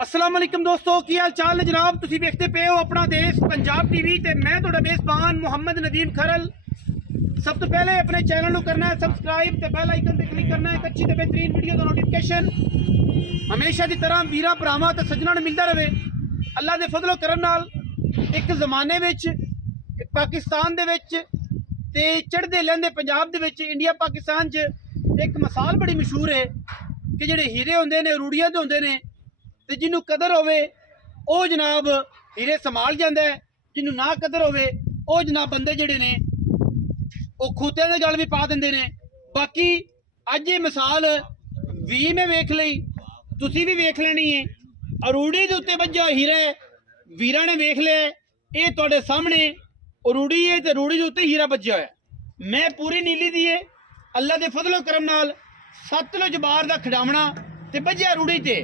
अस्सलाम वालेकुम दोस्तों, की हाल चाल है जनाब। तुसी देखते पे हो अपना देश पंजाब टीवी ते मैं तुहाडा मेज़बान मुहम्मद नदीम खरल। सब तो पहले अपने चैनल को करना है सबसक्राइब ते बेल आइकन ते क्लिक करना है। अच्छी ते बेहतरीन वीडियो का नोटिफिकेशन हमेशा की तरह वीरा भरावां ते सज्जनां नूं मिलता रहे। अल्लाह दे फजलो करम नाल एक ज़माने विच पाकिस्तान दे विच ते चढ़दे लहंदे पंजाब दे विच इंडिया पाकिस्तान च एक मिसाल बड़ी मशहूर है कि जिहड़े हीरे होंदे ने रूड़ियां ते होंदे ने ते जिन्हों कदर होवे ओ जनाब हीरे संभाल जाता है, जिन्हों ना कदर होवे ओ जनाब बंदे जिहड़े ने ओ खूतियां दे गल भी पा देंदे ने। बाकी अज ये मिसाल भी मैं वेख लई, तुसी भी वेख लेनी है। अरूड़ी दे उत्ते वज्जा हीरा वीरा ने वेख लिया, ये तुहाडे सामने अरूड़ी है ते रूड़ी दे उत्ते हीरा वज्जा है। मैं पूरी नीली दी है अल्लाह दे फजलो करम नाल सतलुज बार दा खिडावना ते वज्जा रूड़ी ते।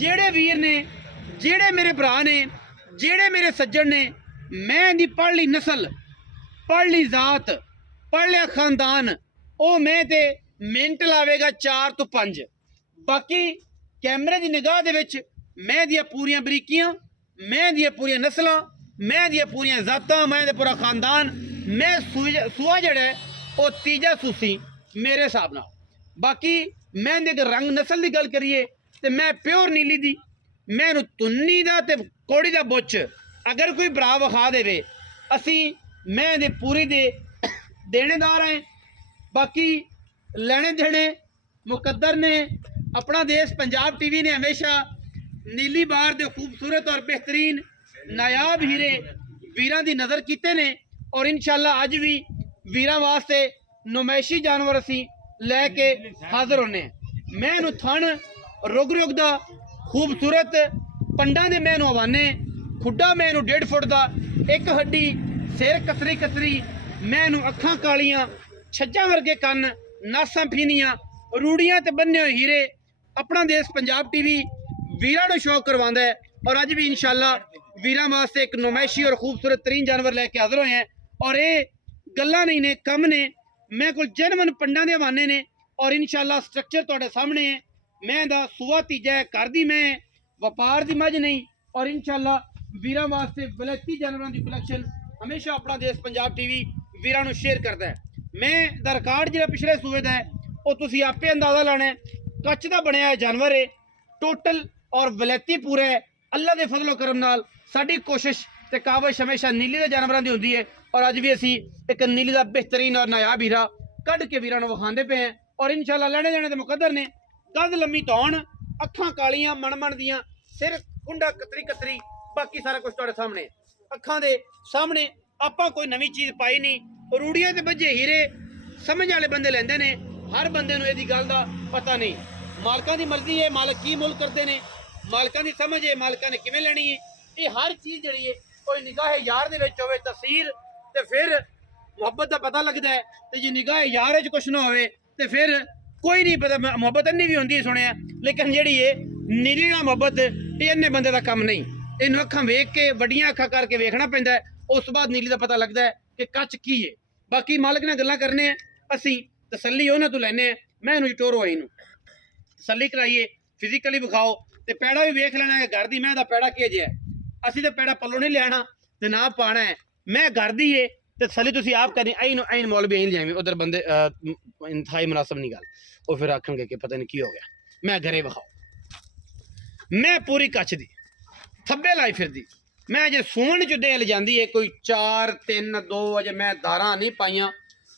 जेड़े वीर ने, जेड़े मेरे भरा ने, जेड़े मेरे सज्जन ने, मैं दी पढ़ ली नस्ल, पढ़ ली जात, पढ़ लिया खानदान, ओ मैं ते मिनट लावेगा 4 तो 5। बाकी कैमरे की निगाह दे विच मैं दियां पूरियां बरीकियां, मैं दियां पूरियां नस्लां, मैं दियां पूरियां जातां, मैं दे पूरा खानदान, मैं सूआ जड़ा है वो तीजा सूसी मेरे हिसाब नाल। बाकी मैं दे रंग नस्ल की गल करिए ते मैं प्योर नीली दी, मैं तुन्नी दा ते कोड़ी दा बुच्च अगर कोई भरा विखा देवे असी मैं दे पूरी दे देनेदार हैं। बाकी लेने देने मुकद्दर ने। अपना देश पंजाब टीवी ने हमेशा नीली बार दे खूबसूरत और बेहतरीन नायाब हीरे वीरां दी नज़र कीते ने और इंशाअल्लाह अज भी वीरां वास्ते नुमैशी जानवर असी लैके हाजिर होने। मैं थन रुग रुग दा खूबसूरत पंडा दे मैं हवाने, खुड्डा मैं 1.5 फुट दा, एक हड्डी, सिर कतरी कतरी, मैं अखां कालियां, छज्जा वर्गे कन, नासां फीनियां, रूड़ियां ते बन्ने हुए हीरे। अपना देश पंजाब टीवी वीरां नूं शौक करवांदा है और अज भी इंशाअल्लाह वीरां वास्ते एक नुमैशी और खूबसूरत तरीन जानवर लैके हाजिर होए हैं। और ये गल्लां नहीं ने, कम ने, मैं कोल जेनवन पंडा दे हवाने ने और इंशाअल्लाह स्ट्रक्चर तुहाडे सामने है। मैं दा सूआ तीजा है, घर दी मैं व्यापार की मझ नहीं और इंशाअल्लाह वीरां वास्ते वलैती जानवरों की कलैक्शन हमेशा अपना देश पंजाब टीवी वीरां नूं शेयर करता है। मैं दा रिकॉर्ड जिहड़ा पिछले सूए दा है वो तुसीं आपे अंदाजा लाना है। कच्च दा बनिया जानवर है टोटल और वलैती पूरा है। अल्लाह दे फजलो करम नाल साडी कोशिश ते काविश हमेशा नीली दे जानवरों की होंदी है और अज भी असी एक नीली का बेहतरीन और नायाब हीरा कढ़ के वीरां नूं विखांदे पे हैं और इंशाअल्लाह लैणे देने दे मुकद्दर ने। कद लम्मी धौण, अखां कालियां मन दियां, सिर कुंडा कतरी कतरी, बाकी सारा कुछ तुहाडे सामने। अखां दे सामने आपां कोई नवी चीज़ पाई नहीं। रूड़ियां ते बज्जे हीरे समझ वाले बंदे लैंदे ने, हर बंदे नूं इहदी गल दा पता नहीं। मालकां दी मर्जी है, मालक की मुल करते हैं, मालकां दी समझ है, मालकां ने किवें लैनी है। ये हर चीज़ जिहड़ी है कोई निगाह यार दे विच होवे तसीर ते फिर मुहब्बत का पता लगता है। तो जे निगाह यार कुछ ना होवे ते फिर कोई नहीं पता। मुहब्बत अन्नी भी होंगी सुनिया, लेकिन जी है नीली ना मुहब्बत ये अन्ने बंदे का कम नहीं। इन अखां वेख के वड्डियां अखां करके वेखना पैंदा है, उस बाद नीली का पता लगता है कि कच की है। बाकी मालिक ने गल्लां करने असी तसल्ली उन्हां तों लैने। मैं इनू टोरो इनू तसल्ली कराइए, फिजिकली विखाओ तो पैड़ा भी वेख लेना है घर दी मैं दा पैड़ा किह जिहा है। असी तो पैड़ा पल्लों नहीं लियाना ते ना पाना है, मैं घर दी है तो तसल्ली तुसीं आप करनी। ऐन मौल भी ऐन लियावी उधर बंदे इंतहाई मुनासब नहीं गल, वो फिर आखणगे कि पता नहीं की हो गया। मैं घरे विखाओ, मैं पूरी कच्छ दी थब्बे लाई फिर दी। मैं अजे सून च देल जाती है कोई 4 3 2 अजे मैं दारां नहीं पाइयां।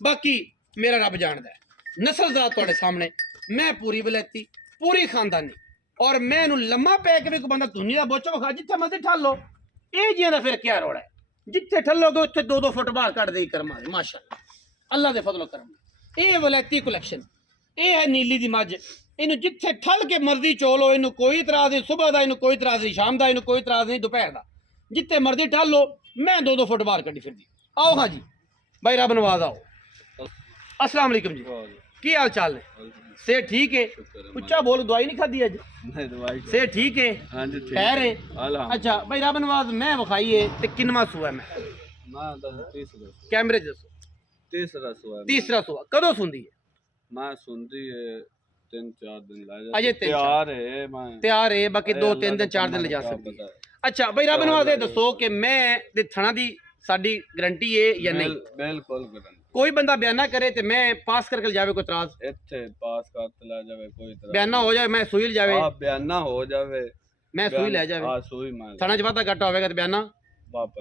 बाकी मेरा रब जानदा है नस्ल जात तुहाडे सामने। मैं पूरी वलैती, पूरी खानदानी और मैं लम्मा पै के भी कोई बंदा धुनी का बोच विखा जिथे मर्जी ठल लो। ये जियां दा फिर क्या रोड़ा है, जिथे ठलोगे उत्थे 2 2 फुट बाहर कट दे करम माशाअल्लाह अल्लाह दे फजलो करम। ये वलैती कलैक्शन ये है नीली दी मझ। इनू जिथे ठल के मर्जी चोलो, इनू कोई इतराज नहीं सुबह का, इनू कोई इतराज नहीं शाम का, इनू कोई इतराज नहीं दोपहर का। जिथे मर्जी ठल लो, मैं 2 2 फुट बाहर कड्डी फिरदी। आओ हाँ जी भाई रब नवाज आओ। अस्सलाम वालेकुम जी, की हाल चाल ने? सेहत ठीक है? उच्चा बोल, दवाई नहीं खाधी अज? सेहत ठीक है? खैर है? अच्छा भाई रब नवाज मैं विखाई है ते किनवा सूआ मैं कैमरे दसो? तीसरा सूआ। कदों सुनदी है? मां सुनदी है 3-4 दिन ला अजे तैयार है मैं ਤਿਆਰ ਹੈ ਬਾਕੀ 2-3 ਦਿਨ 4 ਦਿਨ ਲਿਜਾ ਸਕਦੀ ਹੈ। ਅੱਛਾ ਬਈ ਰੱਬ ਨਵਾਜ਼ ਇਹ ਦੱਸੋ ਕਿ ਮੈਂ ਦੇ ਥਣਾ ਦੀ ਸਾਡੀ ਗਰੰਟੀ ਹੈ ਜਾਂ ਨਹੀਂ? बिल्कुल करन ਕੋਈ ਬੰਦਾ ਬਿਆਨਾ ਕਰੇ ਤੇ ਮੈਂ ਪਾਸ ਕਰਕੇ ਜਾਵੇ ਕੋਈ ਇਤਰਾਜ਼? ਇੱਥੇ ਪਾਸ ਕਰ ਲਾ ਜਾਵੇ ਕੋਈ ਤਰ੍ਹਾਂ ਬਿਆਨਾ ਹੋ ਜਾਵੇ ਮੈਂ ਸੂਈ ਜਾਵੇ ਆ ਬਿਆਨਾ ਹੋ ਜਾਵੇ ਮੈਂ ਸੂਈ ਲੈ ਜਾਵੇ ਆ ਸੂਈ ਮਾਰ ਥਣਾ ਚ ਵਾਧਾ ਘਾਟਾ ਹੋਵੇਗਾ ਤੇ ਬਿਆਨਾ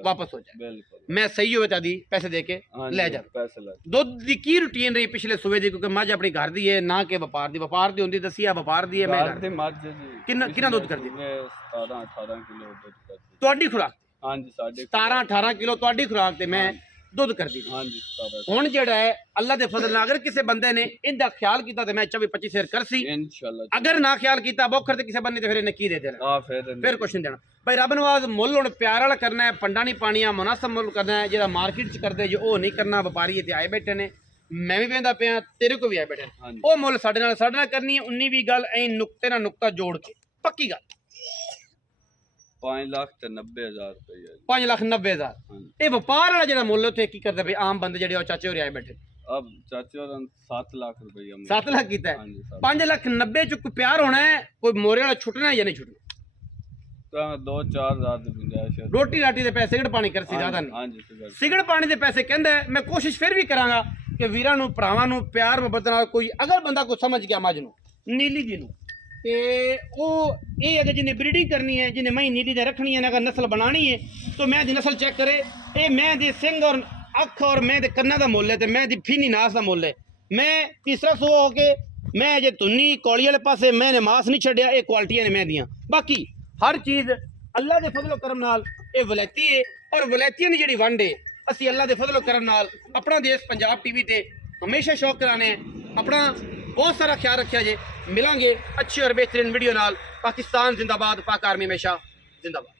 ਵਾਪਸ ਹੋ ਜਾਏ ਬਿਲਕੁਲ ਮੈਂ ਸਹੀ ਹੋਵੇ ਤਾਂ ਦੀ ਪੈਸੇ ਦੇ ਕੇ ਲੈ ਜਾ। ਪੈਸੇ ਲੈ ਦੁੱਧ ਦੀ ਕੀ ਰੁਟੀਨ ਰਹੀ ਪਿਛਲੇ ਸੂਏ ਦੀ ਕਿਉਂਕਿ ਮੱਝ ਆਪਣੀ ਘਰ ਦੀ ਹੈ ਨਾ ਕਿ ਵਪਾਰ ਦੀ ਹੁੰਦੀ ਦੱਸੀ ਆ ਵਪਾਰ ਦੀ ਹੈ ਮੈਂ ਘਰ ਘਰ ਦੀ ਮੱਝ ਜੀ ਕਿੰਨਾ ਦੁੱਧ ਕਰਦੀ 17-18 ਕਿਲੋ ਦੁੱਧ ਕਰਦੀ ਤੁਹਾਡੀ ਖੁਰਾਕ? ਹਾਂਜੀ ਸਾਡੇ 17-18 ਕਿਲੋ ਤੁਹਾਡੀ ਖੁਰਾਕ ਤੇ ਮੈਂ ਦੁੱਧ ਕਰਦੀ ਹਾਂਜੀ 17 ਹੁਣ ਜਿਹੜਾ ਹੈ ਅੱਲਾ ਦੇ ਫਜ਼ਲ ਨਾਲ ਅਗਰ ਕਿਸੇ ਬੰਦੇ ਨੇ ਇਹਦਾ ਖਿਆਲ ਕੀਤਾ ਤੇ ਮੈਂ 24-25 ਸਿਰ ਕਰਸੀ ਇਨਸ਼ਾਅੱਲਾ ਅਗਰ ਨਾ ਖਿਆਲ ਕੀਤਾ ਬੋਖਰ ਤੇ ਕਿਸੇ ਬੰਦੇ ਤੇ ਫਿਰ ਇਹਨੇ ਕੀ ਦੇ ਦੇਣਾ ਆ ਫਿਰ ਕੁਛ ਨਹੀਂ ਦੇਣਾ। ਭਾਈ ਰੱਬ ਨਵਾਜ਼ ਮੁੱਲ ਹੁਣ ਪਿਆਰ ਵਾਲਾ ਕਰਨਾ ਹੈ ਪੰਡਾ ਨਹੀਂ ਪਾਣੀਆਂ ਮੁਨਾਸਬ ਮੁੱਲ ਕਰਨਾ ਹੈ ਜਿਹੜਾ ਮਾਰਕੀਟ 'ਚ ਕਰਦੇ ਜੋ ਉਹ ਨਹੀਂ ਕਰਨਾ। ਵਪਾਰੀ ਇੱਥੇ ਆਏ ਬੈਠੇ ਨੇ ਮੈਂ ਵੀ ਵੇਂਦਾ ਪਿਆ ਤੇਰੇ ਕੋ ਵੀ ਆਏ ਬੈਠੇ ਨੇ ਉਹ ਮੁੱਲ ਸਾਡੇ ਨਾਲ ਕਰਨੀ ਹੈ 19 ਵੀ ਗੱਲ ਐ ਨੁਕਤੇ ਨਾਲ ਨੁਕਤਾ ਜੋੜ ਕੇ ਪੱਕੀ ਗੱਲ 5,90,000 रुपया 5,90,000 ਇਹ ਵਪਾਰ ਵਾਲਾ ਜਿਹੜਾ ਮੁੱਲ ਉੱਥੇ ਕੀ ਕਰਦੇ ਬਈ ਆਮ ਬੰਦੇ ਜਿਹੜੇ ਉਹ ਚਾਚੇ ਹੋਰੇ ਆਏ ਬੈਠੇ अब चाचे और 7 लाख रुपया 7 ਲੱਖ ਕੀਤਾ ਹੈ 5,90,000 ਚ ਕੋਈ ਪਿਆਰ ਹੋਣਾ ਹੈ ਕੋਈ ਮੋਰੇ ਵਾਲਾ ਛੁੱਟਣਾ ਹੈ ਜਾਂ ਨਹੀਂ ਛੁੱਟਣਾ? तो 2-4 हज़ार की गुंजाइश है ਰੋਟੀ ਰਾਟੀ ਦੇ ਪੈਸੇ ਸਿਗਰਟ ਪਾਣੀ ਕਰਸੀ ਜ਼ਿਆਦਾ ਨਹੀਂ हाँ जी सिगरेट ਸਿਗਰਟ ਪਾਣੀ ਦੇ ਪੈਸੇ ਕਹਿੰਦਾ ਹੈ, ਮੈਂ ਕੋਸ਼ਿਸ਼ ਫਿਰ ਵੀ ਕਰਾਂਗਾ ਕਿ ਵੀਰਾਂ ਨੂੰ ਭਰਾਵਾਂ ਨੂੰ ਪਿਆਰ ਮੁਹੱਬਤ ਨਾਲ ਕੋਈ ਅਗਰ ਬੰਦਾ ਕੋਈ ਸਮਝ ਗਿਆ ਮੱਝ ਨੂੰ ਨੀਲੀ ਜੀ ਨੂੰ ਤੇ ਉਹ ਇਹ ਅਗਰ ਜਿਹਨੇ ਬਰੀਡਿੰਗ ਕਰਨੀ ਹੈ ਜਿਹਨੇ ਮੈਂ ਨੀਲੀ ਦੇ ਰੱਖਣੀ ਹੈ ਅਗਰ ਨਸਲ ਬਣਾਣੀ ਹੈ तो मैं ਦੀ ਨਸਲ ਚੈੱਕ ਕਰੇ ਇਹ ਮੈਂ ਦੇ ਸਿੰਘ ਔਰ ਅੱਖ ਔਰ ਮੈਂ ਦੇ ਕੰਨਾਂ ਦਾ ਮੁੱਲ ਹੈ ਤੇ ਮੈਂ ਦੀ ਫੀਨੀ ਨਾਸ ਦਾ ਮੁੱਲ ਹੈ। ਮੈਂ ਤੀਸਰਾ ਸੋ ਹੋ ਕੇ ਮੈਂ ਜੇ ਧੁੰਨੀ ਕੌਲੀ ਵਾਲੇ ਪਾਸੇ ਮੈਨੇ ਮਾਸ ਨਹੀਂ ਛੱਡਿਆ ਇਹ ਕੁਆਲਿਟੀਆਂ ਨੇ ਮੈਂ ਦੀਆਂ ਬਾਕੀ ਹਰ ਚੀਜ਼ ਅੱਲਾ ਦੇ ਫਜ਼ਲ ਕਰਮ ਨਾਲ ਇਹ ਵਲੈਤੀ ਹੈ ਔਰ ਵਲੈਤੀਆਂ ਦੀ ਜਿਹੜੀ ਵੰਡ ਹੈ ਅਸੀਂ ਅੱਲਾ ਦੇ ਫਜ਼ਲ ਕਰਮ ਨਾਲ ਆਪਣਾ ਦੇਸ਼ ਪੰਜਾਬ ਟੀਵੀ ਤੇ ਹਮੇਸ਼ਾ ਸ਼ੌਕ ਕਰਾਣੇ ਆਪਣਾ बहुत सारा ख्याल रखा जे मिलांगे अच्छी और बेहतरीन वीडियो नाल। पाकिस्तान जिंदाबाद, पाक आर्मी हमेशा जिंदाबाद।